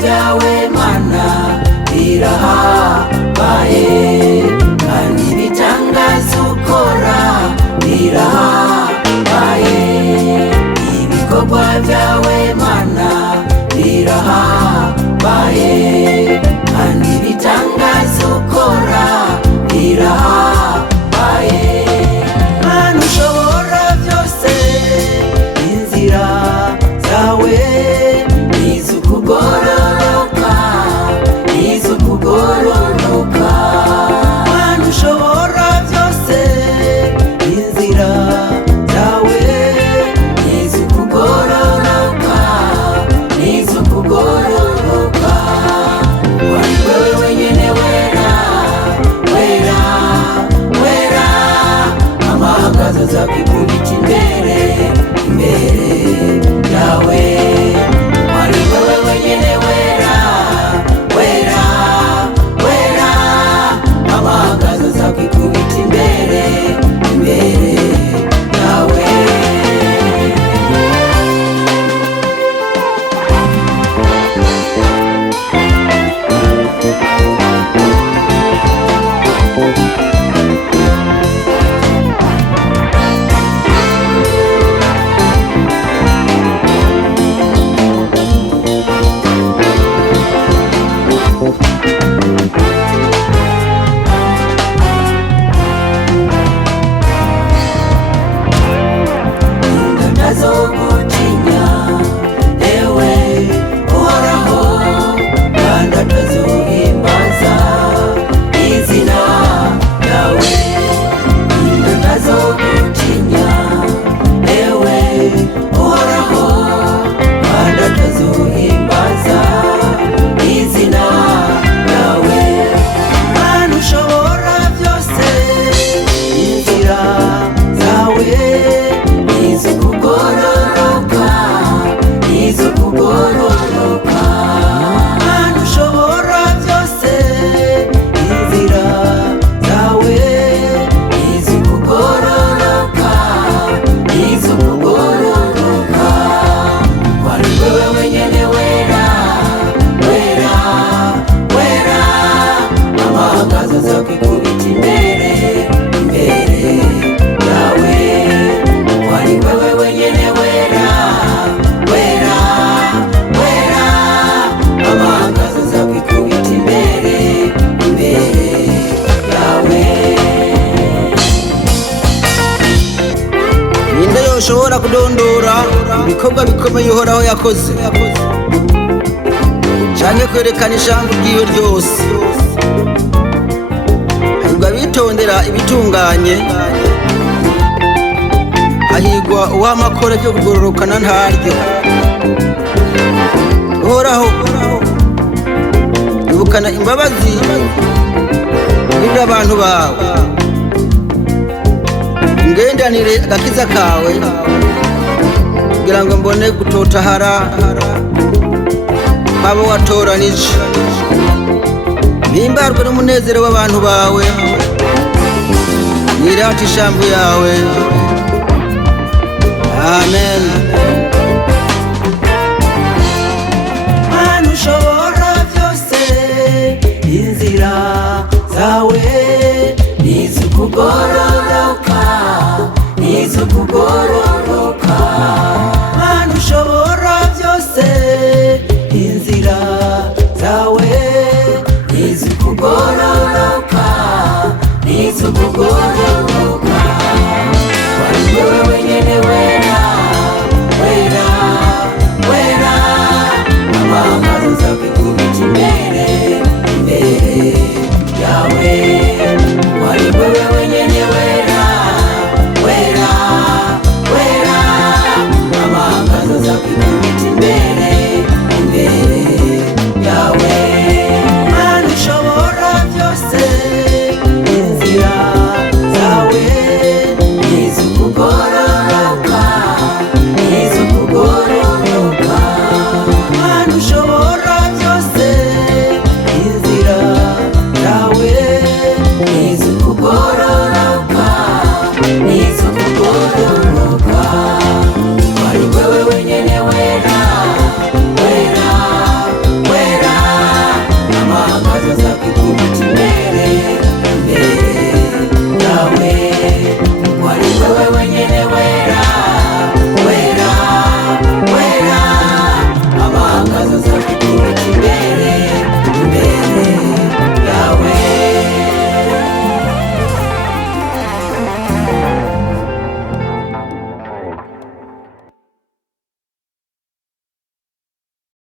vyawe Mana birahambaye, kandi ibitangaza ukora birahambaye. Ibikorwa vyawe Mana birahambaye, kandi ibitangaza ukora birahambaye. Mana ushobora vyose, inzira zawe nizukugororoka, nizukugororoka. Mana ushobora vyose, inzira zawe nizukugororoka, nizukugororoka. Wari wewe wenyene wera, wera, wera. Amahagazo azakikubita imbere, imbere yawe. Wari wewe wenyene wera, wera, wera. Amahagazo azakikubita imbere, imbere yawe. Ntazogutinya ewe uhoraho, kandi atazohimbaza izina ryawe. Ntazogutinya ewe uhoraho, kandi atazohimbaza izina ryawe. Mana ushobora vyose, inzira zawe nizukugororoka, nizukugororoka. Mana ushobora vyose, inzira zawe nizukugororoka, nizukugororoka. Wari wewe wenyene wera, wera, wera. Amahagazo azakikubita imbere, imbere yawe. Wari wewe wenyene wera, wera, wera. Amahagazo azakikubita imbere, imbere yawe. Ninde yoshobora kudondora ibikorwa bikomeye Uhoraho yakoze, canke kwerekana ijambo ryiwe ryose? Hahirwa abitondera ibitunganye, hahirwa uw'amakore vyo kugororokana ntaryo. Uhoraho, ibukana imbabazi ugirira abantu bawe, ungendanire agakiza kawe, kugira ngo mbone gutotahara abo watoranije. Mpimbarwe n'umunezero w'abantu bawe, nirate ishamvu yawe. Amen.